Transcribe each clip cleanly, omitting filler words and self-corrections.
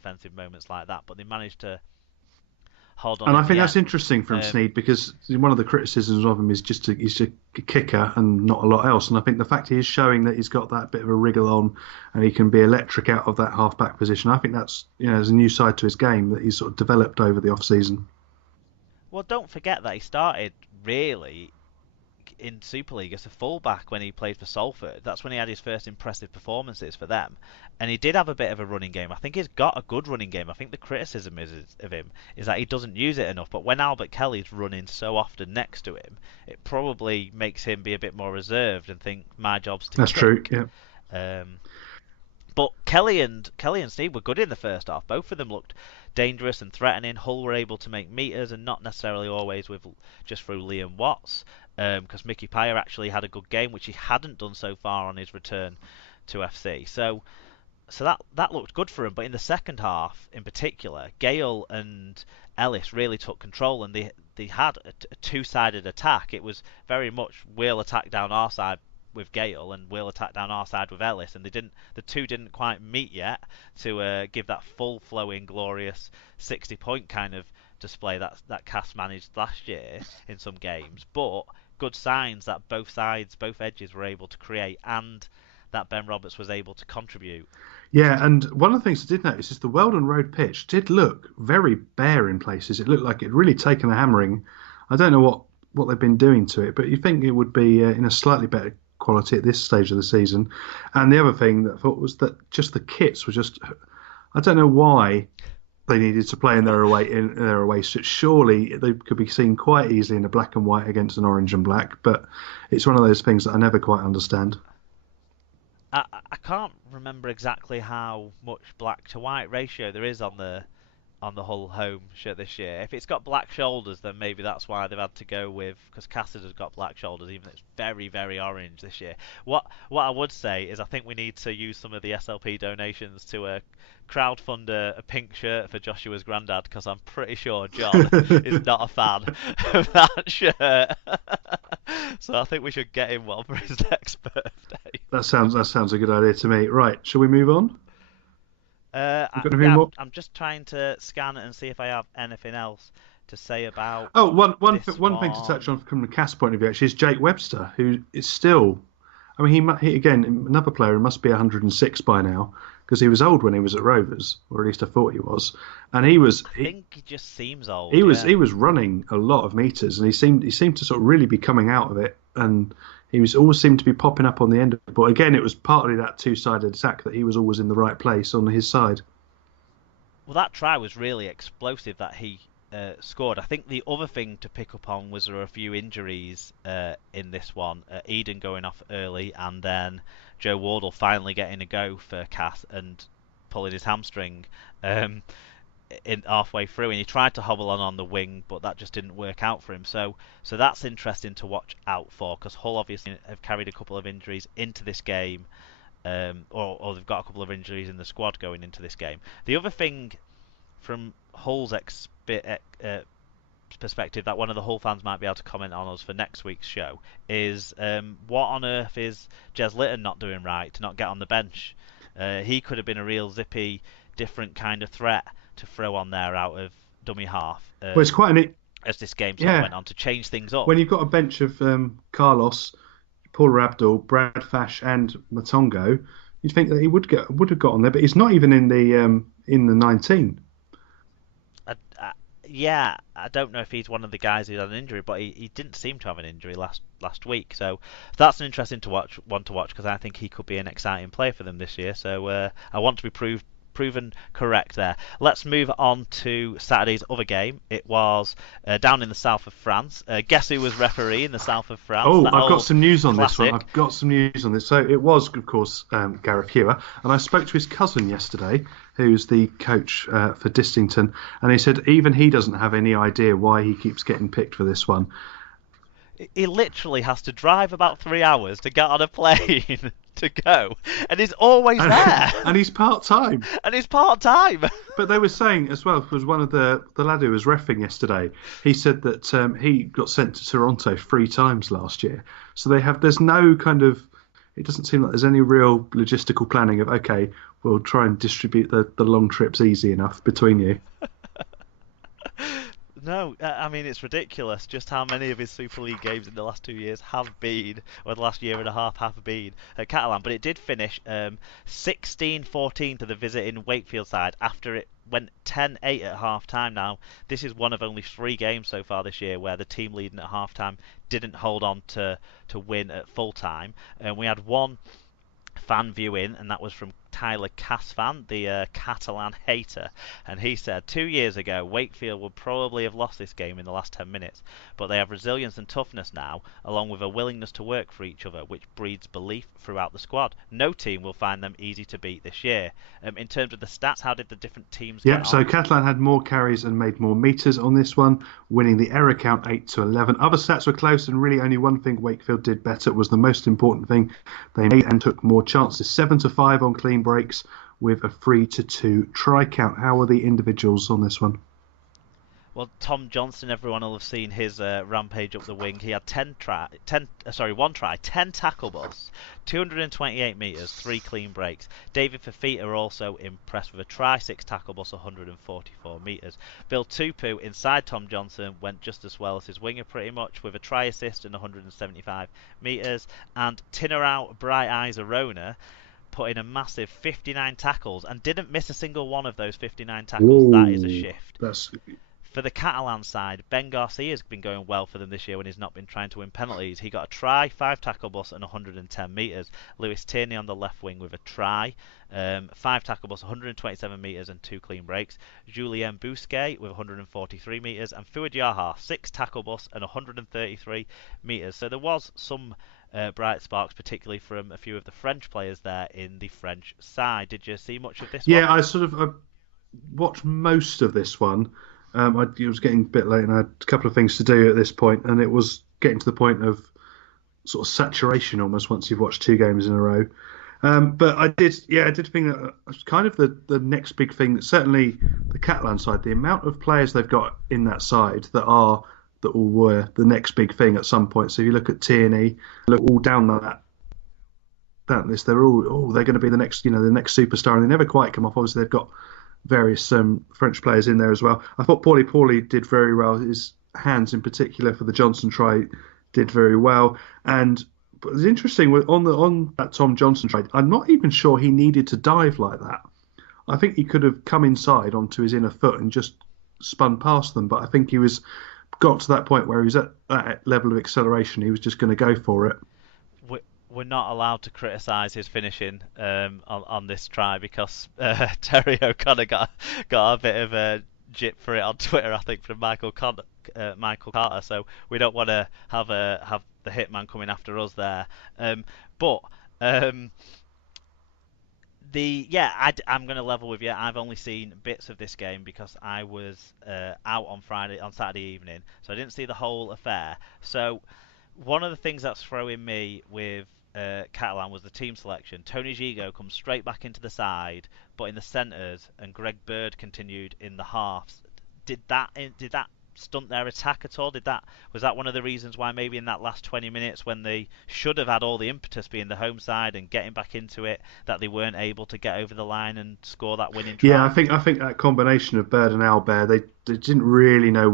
defensive moments like that, but they managed to hold on And I in think the that's end. interesting from Um, Snead because one of the criticisms of him is he's a kicker and not a lot else. And I think the fact he is showing that he's got that bit of a wriggle on and he can be electric out of that half back position, I think that's there's a new side to his game that he's sort of developed over the off season. well, don't forget that he started really in Super League as a fullback when he played for Salford. That's when he had his first impressive performances for them, and he did have a bit of a running game. I think he's got a good running game. I think the criticism of him is that he doesn't use it enough. But when Albert Kelly's running so often next to him, it probably makes him be a bit more reserved and think my job's to That's true. kick. Yeah. Um, but Kelly and Steve were good in the first half. Both of them looked dangerous and threatening. Hull were able to make meters, and not necessarily always with just through Liam Watts, because Mickey Pyer actually had a good game, which he hadn't done so far on his return to FC. So that looked good for him. But in the second half, in particular, Gale and Ellis really took control, and they had a two-sided attack. It was very much we'll attack down our side with Gale and we'll attack down our side with Ellis, and the two didn't quite meet yet to give that full flowing glorious 60-point kind of display that Cass managed last year in some games. But good signs that both sides, both edges were able to create, and that Ben Roberts was able to contribute. Yeah, and one of the things I did notice is the Weldon Road pitch did look very bare in places. It looked like it had really taken a hammering. I don't know what they've been doing to it, but you think it would be in a slightly better quality at this stage of the season. And the other thing that I thought was that just the kits were just, I don't know why they needed to play in their away suits. Surely they could be seen quite easily in a black and white against an orange and black, but it's one of those things that I never quite understand. I can't remember exactly how much black to white ratio there is on the Hull home shirt this year. If it's got black shoulders, then maybe that's why they've had to go with, because Cassidy has got black shoulders, even though it's very, very orange this year. What I would say is I think we need to use some of the SLP donations to crowdfund a pink shirt for Joshua's granddad, because I'm pretty sure John is not a fan of that shirt. So I think we should get him one for his next birthday. That sounds a good idea to me. Right, shall we move on? You got anything Yeah, more? I'm just trying to scan it and see if I have anything else to say about Oh, this one thing to touch one. on from the Cass point of view actually is Jake Webster, who is still. I mean, he again another player who must be 106 by now because he was old when he was at Rovers, or at least I thought he was, and I think he just seems old, he yeah. was running a lot of meters, and he seemed to sort of really be coming out of it, and he was always seemed to be popping up on the end of it. But again, it was partly that two-sided attack that he was always in the right place on his side. Well, that try was really explosive that he scored. I think the other thing to pick up on was there were a few injuries in this one. Eden going off early, and then Joe Wardle finally getting a go for Cass and pulling his hamstring. In halfway through, and he tried to hobble on the wing, but that just didn't work out for him. So that's interesting to watch out for, because Hull obviously have carried a couple of injuries into this game, or they've got a couple of injuries in the squad going into this game. The other thing from Hull's perspective that one of the Hull fans might be able to comment on us for next week's show is what on earth is Jez Litton not doing right to not get on the bench? He could have been a real zippy, different kind of threat to throw on there out of dummy half Well, it's quite an as this game sort of yeah. went on to change things up. When you've got a bench of Carlos, Paul Abdul, Brad Fash, and Matongo, you'd think that he would have got on there, but he's not even in the 19. Yeah, I don't know if he's one of the guys who had an injury, but he didn't seem to have an injury last week. So that's an interesting one to watch, because I think he could be an exciting player for them this year. So I want to be proven correct there. Let's move on to Saturday's other game. It was down in the south of France. Guess who was referee in the south of France? Oh, That I've got old some news on this one. classic. I've got some news on this. So it was, of course, Gareth Hewer, and I spoke to his cousin yesterday, who's the coach for Distington, and he said even he doesn't have any idea why he keeps getting picked for this one. He literally has to drive about 3 hours to get on a plane to go, and he's always there. And he's part-time. And he's part-time. But they were saying as well, because one of the lad who was reffing yesterday, he said that he got sent to Toronto 3 times last year. So there's no kind of, it doesn't seem like there's any real logistical planning of, okay, we'll try and distribute the long trips easy enough between you. No, I mean it's ridiculous just how many of his Super League games in the last 2 years have been, or the last year and a half have been at Catalan. But it did finish 16-14 to the visiting Wakefield side after it went 10-8 at half time. Now, this is one of only 3 games so far this year where the team leading at half time didn't hold on to win at full time. And we had one fan viewing, and that was from Tyler Casfan, the Catalan hater, and he said 2 years ago Wakefield would probably have lost this game in the last 10 minutes, but they have resilience and toughness now, along with a willingness to work for each other, which breeds belief throughout the squad. No team will find them easy to beat this year. In terms of the stats, how did the different teams Yep, get so on? Catalan had more carries and made more meters on this one, winning the error count 8-11. Other stats were close, and really only one thing Wakefield did better was the most important thing. They made and took more chances, 7-5 on clean breaks with a 3-2 try count. How were the individuals on this one? Well, Tom Johnson, everyone will have seen his rampage up the wing. He had 1 try, 10 tackle busts, 228 metres, 3 clean breaks. David Fafita also impressed with a try, 6 tackle busts, 144 metres. Bill Tupu, inside Tom Johnson, went just as well as his winger pretty much, with a try assist and 175 metres. And Tinarau Bright Eyes Arona put in a massive 59 tackles and didn't miss a single one of those 59 tackles. Whoa, that is a shift. that's For the Catalan side, Ben Garcia has been going well for them this year when he's not been trying to win penalties. He got a try, 5 tackle busts and 110 metres. Lewis Tierney on the left wing with a try, 5 tackle busts, 127 metres and 2 clean breaks. Julien Bousquet with 143 metres, and Fouad Yaha, 6 tackle busts and 133 metres. So there was some bright sparks, particularly from a few of the French players there in the French side. Did you see much of this one? Yeah, I watched most of this one. It was getting a bit late, and I had a couple of things to do at this point, and it was getting to the point of sort of saturation almost once you've watched 2 games in a row. But I did think that it was kind of the next big thing. That certainly the Catalan side, the amount of players they've got in that side that all were the next big thing at some point. So if you look at Tierney, look all down that list, they're going to be the next superstar, and they never quite come off. Obviously, they've got various French players in there as well. I thought Paulie did very well. His hands, in particular, for the Johnson try, did very well. And but it's interesting on that Tom Johnson try. I'm not even sure he needed to dive like that. I think he could have come inside onto his inner foot and just spun past them. But I think he got to that point where he was at that level of acceleration. He was just going to go for it. We're not allowed to criticise his finishing on this try because Terry O'Connor got a bit of a jip for it on Twitter, I think, from Michael Carter. So we don't want to have the hitman coming after us there. But I'm going to level with you. I've only seen bits of this game because I was out on Saturday evening, so I didn't see the whole affair. So one of the things that's throwing me with Catalan was the team selection. Tony Gigo comes straight back into the side, but in the centres, and Greg Bird continued in the halves. Did that stunt their attack at all? Was that one of the reasons why maybe in that last 20 minutes, when they should have had all the impetus being the home side and getting back into it, that they weren't able to get over the line and score that winning try? Yeah, I think that combination of Bird and Albert, they didn't really know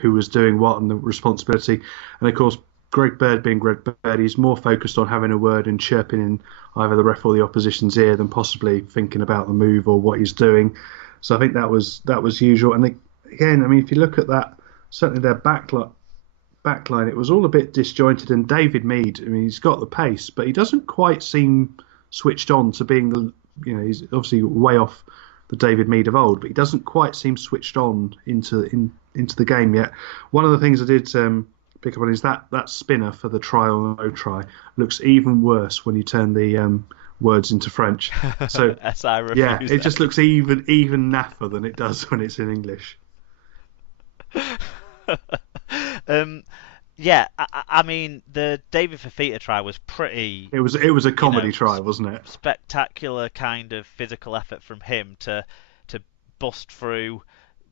who was doing what and the responsibility. And of course, Greg Bird being Greg Bird, he's more focused on having a word and chirping in either the ref or the opposition's ear than possibly thinking about the move or what he's doing. So I think that was usual. And again, I mean, if you look at that, certainly their backline, it was all a bit disjointed. And David Mead, I mean, he's got the pace, but he doesn't quite seem switched on to being he's obviously way off the David Mead of old, but he doesn't quite seem switched on into the game yet. One of the things I did pick up on is that spinner for the try or no try looks even worse when you turn the words into French. So yeah, it just looks even naffer than it does when it's in English. Yeah, I mean the David Fafita try was pretty. It was a comedy try, wasn't it? Spectacular kind of physical effort from him to bust through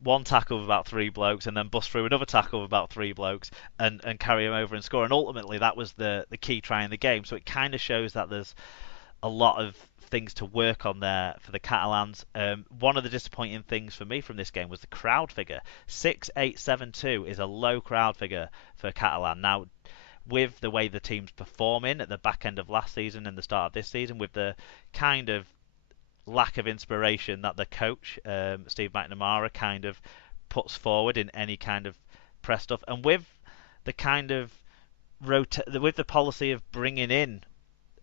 one tackle with about 3 blokes and then bust through another tackle with about 3 blokes and carry him over and score. And ultimately, that was the key try in the game. So it kind of shows that there's a lot of things to work on there for the Catalans. One of the disappointing things for me from this game was the crowd figure. 6,872 is a low crowd figure for Catalan. Now, with the way the team's performing at the back end of last season and the start of this season, with the kind of lack of inspiration that the coach, Steve McNamara, kind of puts forward in any kind of press stuff, and with the kind of with the policy of bringing in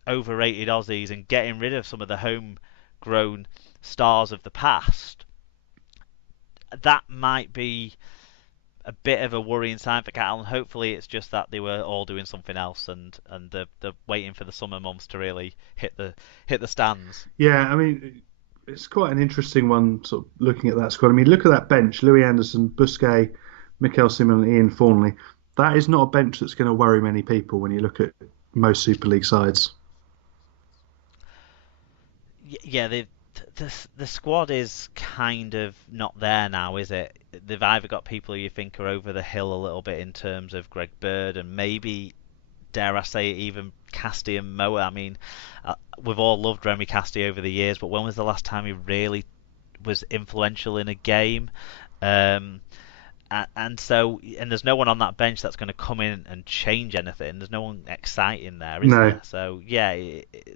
overrated Aussies and getting rid of some of the homegrown stars of the past, that might be a bit of a worrying sign for Catalan. Hopefully, it's just that they were all doing something else and they're waiting for the summer months to really hit the stands. Yeah, I mean, it's quite an interesting one, sort of looking at that squad. I mean, look at that bench: Louis Anderson, Busquets, Mikel Simon, and Ian Thornley. That is not a bench that's going to worry many people when you look at most Super League sides. Yeah, the squad is kind of not there now, is it? They've either got people who you think are over the hill a little bit in terms of Greg Bird and maybe, dare I say it, even Casti and Moa. I mean, we've all loved Remy Casti over the years, but when was the last time he really was influential in a game? And there's no one on that bench that's going to come in and change anything. There's no one exciting there, is No. there? So yeah,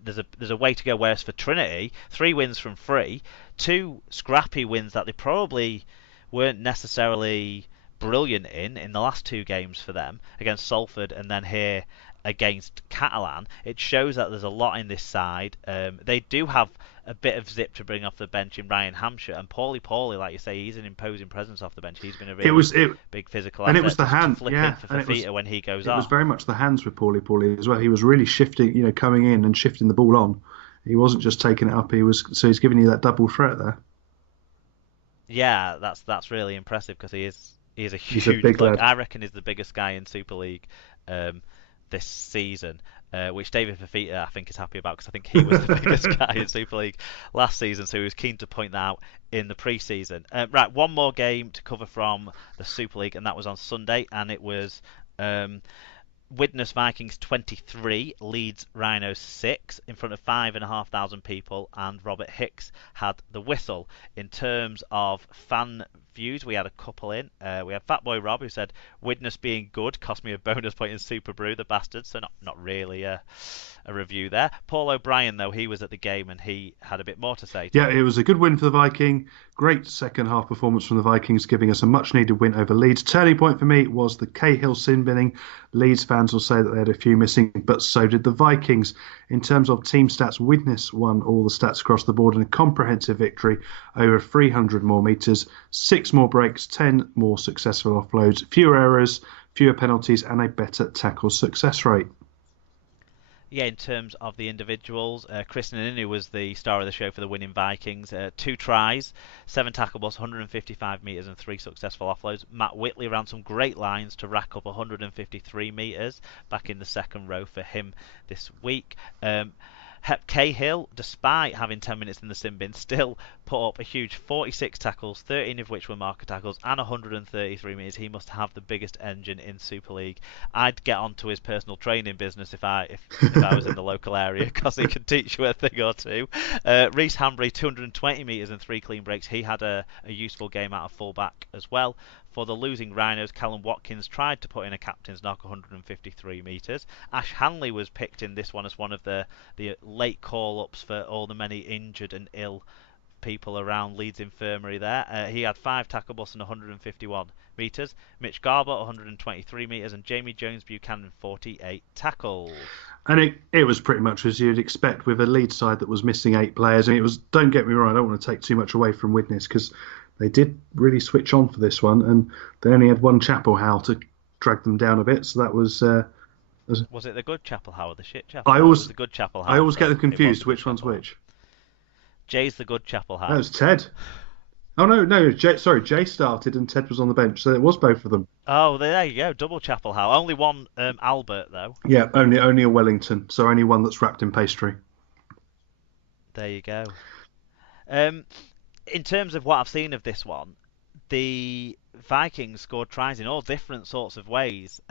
there's a way to go. Whereas for Trinity, 3 wins from 3, 2 scrappy wins that they probably weren't necessarily brilliant in the last 2 games for them against Salford and then here against Catalan. It shows that there's a lot in this side. They do have a bit of zip to bring off the bench in Ryan Hampshire, and Paulie, like you say, he's an imposing presence off the bench. He's been a really big physical asset. And it was the hand, flip yeah. in for Fafita when he goes off. It was off. very much the hands with Paulie as well. He was really shifting, coming in and shifting the ball on. He wasn't just taking it up. He's giving you that double threat there. Yeah, that's really impressive because he is a huge. He's a big lad. I reckon he's the biggest guy in Super League this season. Which David Fafita, I think, is happy about because I think he was the biggest guy in Super League last season, so he was keen to point that out in the pre-season. Right, one more game to cover from the Super League, and that was on Sunday, and it was Widnes Vikings 23, Leeds Rhinos 6, in front of 5,500 people, and Robert Hicks had the whistle. In terms of fan views, we had a couple in. We had Fatboy Rob, who said, Widnes being good cost me a bonus point in Super Brew, the bastards, so not really a review there. Paul O'Brien, though, he was at the game, and he had a bit more to say. Yeah, it was a good win for the Viking. Great second half performance from the Vikings, giving us a much needed win over Leeds. Turning point for me was the Cahill sin binning. Leeds fans will say that they had a few missing, but so did the Vikings. In terms of team stats, Widnes won all the stats across the board in a comprehensive victory, over 300 more metres, 6 more breaks, 10 more successful offloads, fewer errors, fewer penalties, and a better tackle success rate. Yeah, in terms of the individuals, Chris Ninu was the star of the show for the winning Vikings. 2 tries, 7 tackles, 155 metres and 3 successful offloads. Matt Whitley ran some great lines to rack up 153 metres back in the second row for him this week. Hep Cahill, despite having 10 minutes in the sin bin, still put up a huge 46 tackles, 13 of which were marker tackles, and 133 metres. He must have the biggest engine in Super League. I'd get onto his personal training business if I was in the local area, because he can teach you a thing or two. Reece Hambry, 220 metres and 3 clean breaks. He had a useful game out of full-back as well. For the losing Rhinos, Callum Watkins tried to put in a captain's knock, 153 metres. Ash Hanley was picked in this one as one of the late call-ups for all the many injured and ill people around Leeds Infirmary there. He had 5 tackles and 151 metres. Mitch Garber, 123 metres, and Jamie Jones Buchanan, 48 tackles. And it was pretty much as you'd expect with a Leeds side that was missing 8 players. And it was, don't get me wrong, I don't want to take too much away from Widnes because they did really switch on for this one, and they only had one Chapel Howe to drag them down a bit. So that was. Was it the good Chapel Howe or the shit Chapel Howe? The good Chapel Howe. I always get them confused. Which one's which? Jay's the good Chapel Howe. That was Ted. Oh no! Jay started and Ted was on the bench, so it was both of them. Oh, there you go, double Chapel Howe. Only one Albert though. Yeah, only a Wellington, so only one that's wrapped in pastry. There you go. In terms of what I've seen of this one, the Vikings scored tries in all different sorts of ways.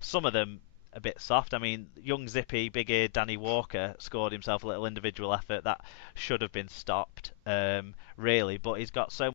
Some of them a bit soft. I mean, young zippy, big-eared Danny Walker scored himself a little individual effort that should have been stopped, really. But he's got so